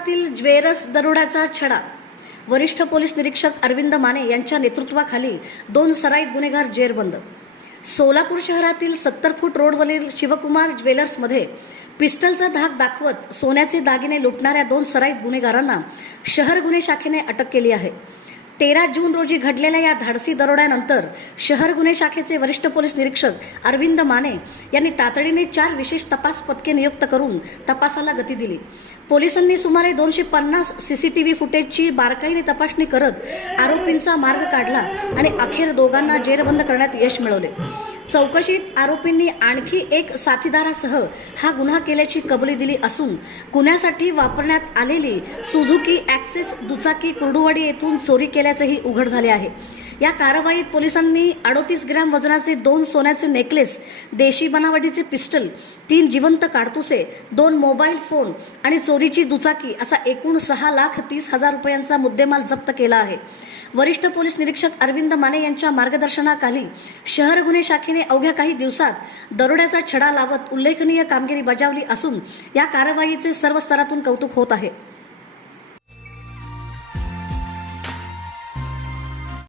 शहरातील ज्वेलर्स दरोड्याचा छडा. वरिष्ठ पोलीस निरीक्षक अरविंद माने यांच्या नेतृत्वाखाली 2 सराईत गुन्हेगार जेरबंद. सोलापूर शहरातील 70 फूट रोडवरील शिवकुमार ज्वेलर्समध्ये पिस्टलचा धाक दाखवत सोन्याचे दागिने लुटणाऱ्या 2 सराईत गुन्हेगारांना शहर गुन्हे शाखेने अटक केली आहे. 13 जून रोजी घडलेल्या या धाडसी दरोड्यानंतर शहर गुन्हे शाखेचे वरिष्ठ पोलीस निरीक्षक अरविंद माने यांनी तातडीने 4 विशेष तपास पथके नियुक्त करून तपासाला गती दिली. पोलिसांनी सुमारे 250 सीसीटीव्ही फुटेजची बारकाईने तपासणी करत आरोपींचा मार्ग काढला आणि अखेर दोघांना जेरबंद करण्यात यश मिळवले. चौकशीत आरोपींनी आणखी एक साथीदारासह हा गुन्हा केल्याची कबुली दिली असून गुन्ह्यासाठी वापरण्यात आलेली सुझुकी ॲक्सेस दुचाकी कुर्डुवाडी येथून चोरी केल्याचेही उघड झाले आहे. या कारवाईत पोलिसांनी 38 ग्रॅम वजनाचे 2 सोन्याचे नेकलेस, देशी बनावटीचे पिस्टल, 3 जिवंत काडतुसे, 2 मोबाईल फोन आणि चोरीची दुचाकी असा एकूण 6,30,000 रुपयांचा मुद्देमाल जप्त केला आहे. वरिष्ठ पोलीस निरीक्षक अरविंद माने यांच्या मार्गदर्शनाखाली शहर गुन्हे शाखेने अवघ्या काही दिवसात दरोड्याचा छडा लावत उल्लेखनीय कामगिरी बजावली असून या कारवाईचे सर्व स्तरातून कौतुक होत आहे.